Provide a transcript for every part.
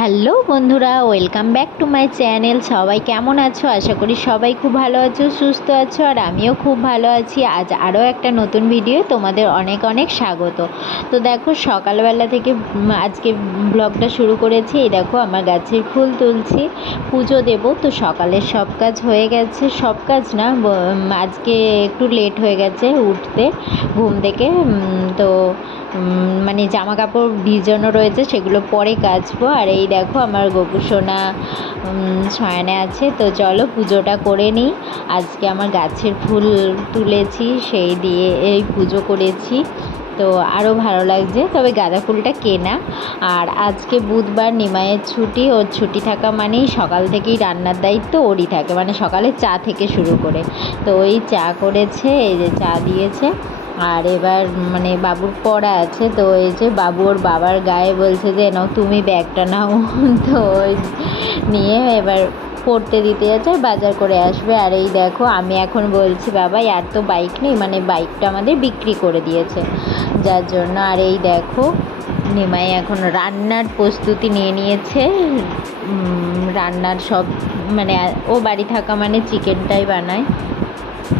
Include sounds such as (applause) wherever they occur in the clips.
Hello বন্ধুরা, welcome back to my channel. সবাই কেমন আছো? আশা করি সবাই খুব ভালো আছো, সুস্থ আছো, আর আমিও খুব ভালো আছি। আজ আরও একটা নতুন ভিডিও তোমাদের অনেক অনেক স্বাগত। তো দেখো, সকালবেলা থেকে আজকে ব্লগটা শুরু করেছি। এই দেখো, আমার গাছের ফুল তুলছি, পুজো দেব। তো সকালের সব কাজ হয়ে গেছে। সব কাজ না আজকে একটু লেট হয়ে গেছে উঠতে, ঘুম থেকে। তো মানে জামা কাপড় ভিজানো রয়েছে, সেগুলো পরে কাচবো। আর এই দেখো আমার গোপুসোনা শয়নে আছে। তো চলো পুজোটা করে নিই। আজকে আমার গাছের ফুল তুলেছি, সেই দিয়ে এই পুজো করেছি। তো আরও ভালো লাগছে, তবে গাঁদা ফুলটা কেনা। আর আজকে বুধবার নিমাইয়ের ছুটি, ওর ছুটি থাকা মানেই সকাল থেকেই রান্নার দায়িত্ব ওরই থাকে মানে সকালে চা থেকে শুরু করে। তো ওই চা করেছে, এই যে চা দিয়েছে। আর এবার মানে বাবুর পড়া আছে, তো এই যে বাবু ওর বাবার গায়ে বলছে যে, নাও, তুমি ব্যাগটা নাও। (laughs) তো ওই নিয়ে এবার পড়তে দিতে যাচ্ছে আর বাজার করে আসবে। আর এই দেখো, আমি এখন বলছি, বাবা আর তো বাইক নেই মানে বাইকটা আমাদের বিক্রি করে দিয়েছে। যার জন্য আর এই দেখো, নিমাই এখন রান্নার প্রস্তুতি নিয়ে নিয়েছে। রান্নার সব মানে ও বাড়ি থাকা মানে চিকেনটাই বানায়,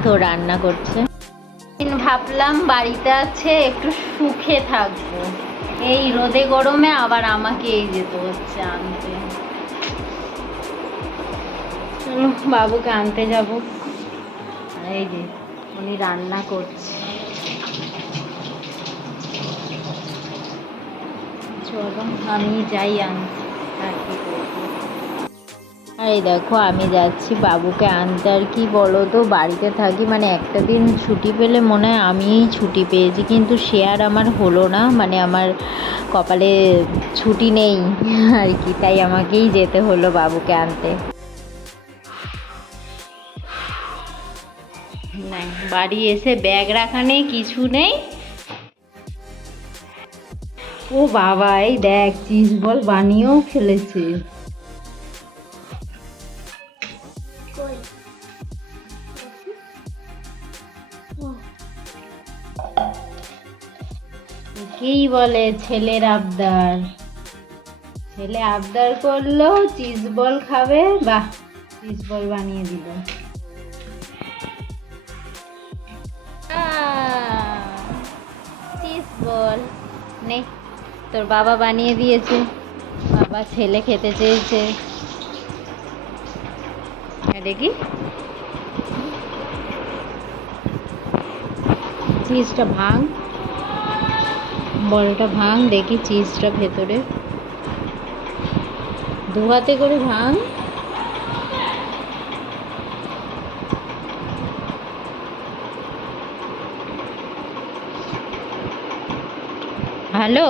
তো রান্না করছে। ভাবলাম বাড়িতে আছে, একটু সুখে থাকব। এই রোদে গরমে আবার আমাকে এই যেতে হচ্ছে আনতে। বাবুকে আনতে যাব। এই যে, উনি রান্না করছে। চলো, আমি যাই আনতে। আর কি করব? আর এই দেখো, আমি যাচ্ছি বাবুকে আনতে। আর কি বলো তো, বাড়িতে থাকি মানে একটা দিন ছুটি পেলে মনে হয় আমিই ছুটি পেয়েছি, কিন্তু সে আর আমার হলো না মানে আমার কপালে ছুটি নেই আর কি, তাই আমাকেই যেতে হলো বাবুকে আনতে। বাড়ি এসে ব্যাগ রাখা নেই, কিছু নেই। ও বাবা, এই দেখ, চিজ বল বানিয়েও ফেলেছে। একেই বলে ছেলের আবদার। ছেলে আবদার করল চিজ বল খাবে বাহ চিজ বল বানিয়ে দিল। চিজ বল নে তোর বাবা বানিয়ে দিয়েছে। বাবা ছেলে খেতে চেয়েছে। হ্যাঁ, দেখি। চিজটা ভাঙ। বলটা ভাঙ, দেখি চিজটা ভেতরে। দু হাতে করে ভাঙ। ভালো?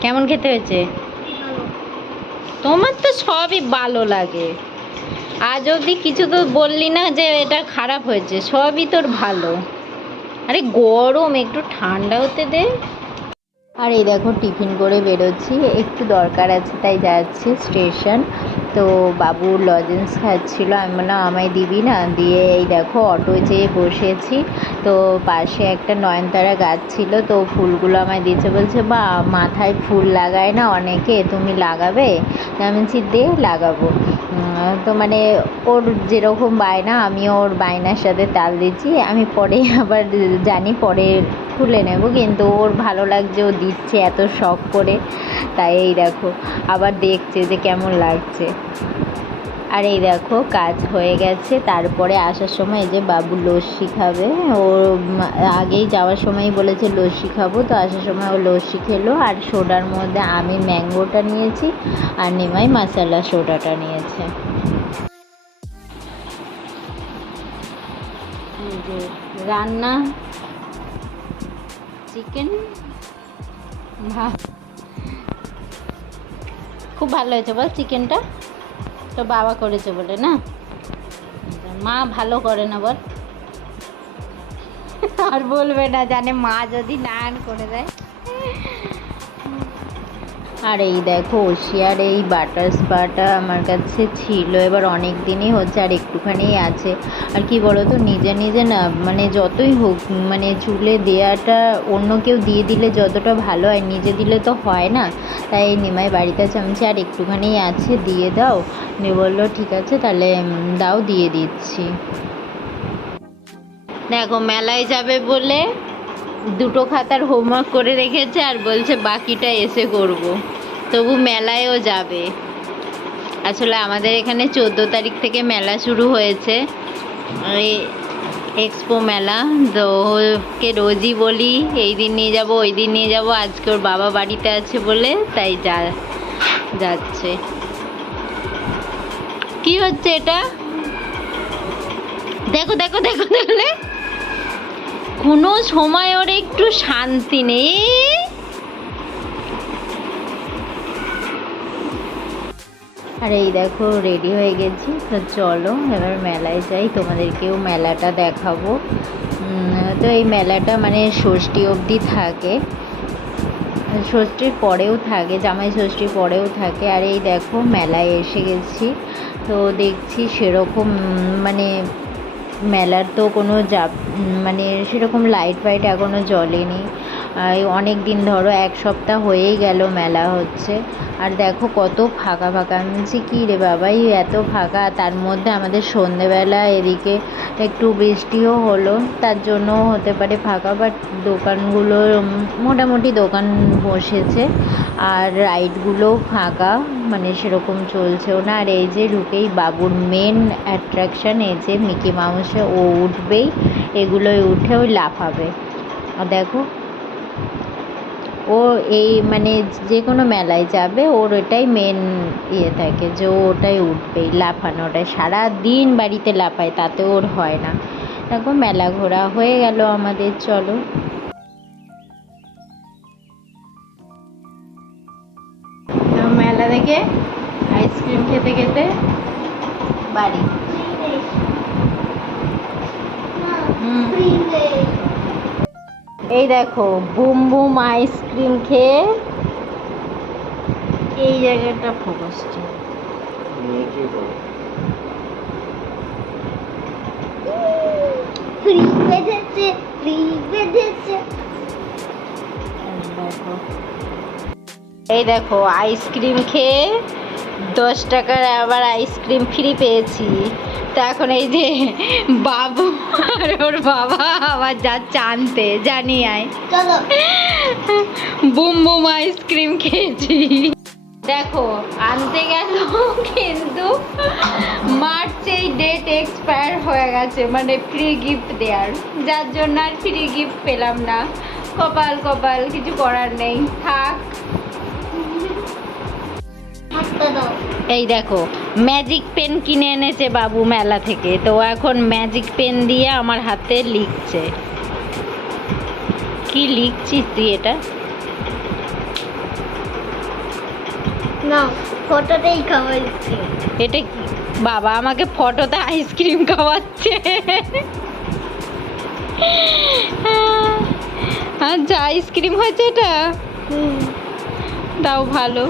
কেমন খেতে হয়েছে? তোমার তো সবই ভালো লাগে। আজ অবধি কিছু তো বললি না যে এটা খারাপ হয়েছে, সবই তোর ভালো। আরে গরম, একটু ঠান্ডা হতে দে। আর এই দেখো, টিফিন করে বেরোচ্ছি। একটু দরকার আছে, তাই যাচ্ছি স্টেশন। তো বাবু লজেন্স খাচ্ছিলো। আমি বললাম, আমায় দিবি না? দিয়ে এই দেখো, অটো যেয়ে বসেছি। তো পাশে একটা নয়নতারা গাছ ছিল, তো ফুলগুলো আমায় দিয়েছে। বলছে, বা, মাথায় ফুল লাগায় না অনেকে? তুমি লাগাবে? আমি বলছি, দে, লাগাবো। তো মানে ওর যেরকম বায়না আমি ওর বায়নার সাথে তাল দিচ্ছি। আমি পরে (laughs) আবার জানি পরে খুলে নেব, কিন্তু ওর ভালো লাগছে, ও দিচ্ছে এত শখ করে। তাই এই দেখো, আবার দেখছে যে কেমন লাগছে। আর এই দেখো, কাজ হয়ে গেছে। তারপরে আসার সময় এই যে বাবু লস্যি খাবে। ও আগেই যাওয়ার সময়ই বলেছে লস্যি খাব। তো আসার সময় ও লস্যি খেলো। আর সোডার মধ্যে আমি ম্যাঙ্গোটা নিয়েছি আর নিমাই মাসালা সোডাটা নিয়েছে। রান্না, চিকেন, ভাত। খুব ভালো হয়েছে বল চিকেনটা? তো বাবা করেছে বলে না? মা ভালো করে না বল। আর বলবে না জানে মা যদি নান করে দেয়। আর এই দেখো ওশিয়ার এই বাটার স্পাটা আমার কাছে ছিল, এবার অনেক দিনই হচ্ছে আর একটুখানি আছে। আর কি বলো তো নিজে নিজে না মানে যতই হোক মানে চুলে দেওয়াটা অন্য কেউ দিয়ে দিলে যতটা ভালো হয়, নিজে দিলে তো হয় না। তাই নিমাই বাড়িতে চামচে আর একটুখানি আছে, দিয়ে দাও। নিয়ে বলল, ঠিক আছে, তাহলে দাও, দিয়ে দিচ্ছি। দেখো, মেলায় যাবে বলে দুটো খাতার হোমওয়ার্ক করে রেখেছে আর বলছে, বাকিটা এসে করব। তবু মেলায়ও যাবে। আসলে আমাদের এখানে চোদ্দ তারিখ থেকে মেলা শুরু হয়েছে। এক্সপো মেলা। তো ওকে রোজই বলি, এই দিন নিয়ে যাব, ওই দিন নিয়ে যাব। আজকে ওর বাবা বাড়িতে আছে বলে তাই যা, যাচ্ছে। কি হচ্ছে এটা? দেখো দেখো দেখো দেখলে কোনো সময় ওর একটু শান্তি নেই। আর এই দেখো রেডি হয়ে গেছি। তো চলো, এবার মেলায় যাই, তোমাদেরকেও মেলাটা দেখাবো। তো এই মেলাটা মানে ষষ্ঠী অবধি থাকে। ষষ্ঠীর পরেও থাকে, জামাই ষষ্ঠীর পরেও থাকে। আর এই দেখো, মেলায় এসে গেছি। তো দেখছি সেরকম মানে মেলার তো কোনো যা মানে সেরকম লাইট ফাইট এখনও জ্বলেনি। অনেক দিন ধরো এক সপ্তাহ হয়েই গেল মেলা হচ্ছে। আর দেখো কত ফাঁকা ফাঁকা। আমি বলছি, কী রে বাবাই এত ফাঁকা। তার মধ্যে আমাদের সন্ধেবেলা এদিকে একটু বৃষ্টিও হলো। তার জন্য হতে পারে ফাঁকা বাট দোকানগুলো মোটামুটি দোকান বসেছে। আর রাইডগুলোও ফাঁকা মানে সেরকম চলছেও না। আর এই যে ঢুকেই বাবুর মেন অ্যাট্রাকশান এই যে মিকি মাউসে ও উঠবেই। এগুলোই উঠে ওই লাফাবে। আর দেখো ও এই মানে যে কোনো মেলায় যাবে ওর ওটাই মেন ইয়ে থাকে যে ও ওটাই উঠবেই লাফানোটাই সারা দিন বাড়িতে লাফায় তাতে ওর হয় না। দেখো মেলা ঘোরা হয়ে গেল আমাদের চলো। মেলা থেকে আইসক্রিম খেতে খেতে বাড়ি। হুম। এই দেখো বুম বুম আইসক্রিম খেয়ে এই জায়গাটা ফোকাসটা ফ্রি ফ্রি বেঁধেছে এই দেখো আইসক্রিম খেয়ে দশ টাকার আবার আইসক্রিম ফ্রি পেয়েছি। তো এখন এই যে বাবু আর ওর বাবা আবার যাচ্ছে আনতে জানি আয়। বুম বুম আইসক্রিম খেয়েছি। দেখো আনতে গেল কিন্তু মার্চেই ডেট এক্সপায়ার হয়ে গেছে মানে ফ্রি গিফট দেওয়ার যার জন্য আর ফ্রি গিফট পেলাম না। কপাল কপাল কিছু করার নেই। থাক। এই দেখো ম্যাজিক পেন কিনে এনেছে বাবু মেলা থেকে। তো এখন ম্যাজিক পেন দিয়ে আমার হাতে লিখছে। কি লিখছিস তুই এটা? না এটা কি? বাবা আমাকে ফটোতে আইসক্রিম খাওয়াচ্ছে। আচ্ছা আইসক্রিম হয়েছে এটা? তাও ভালো।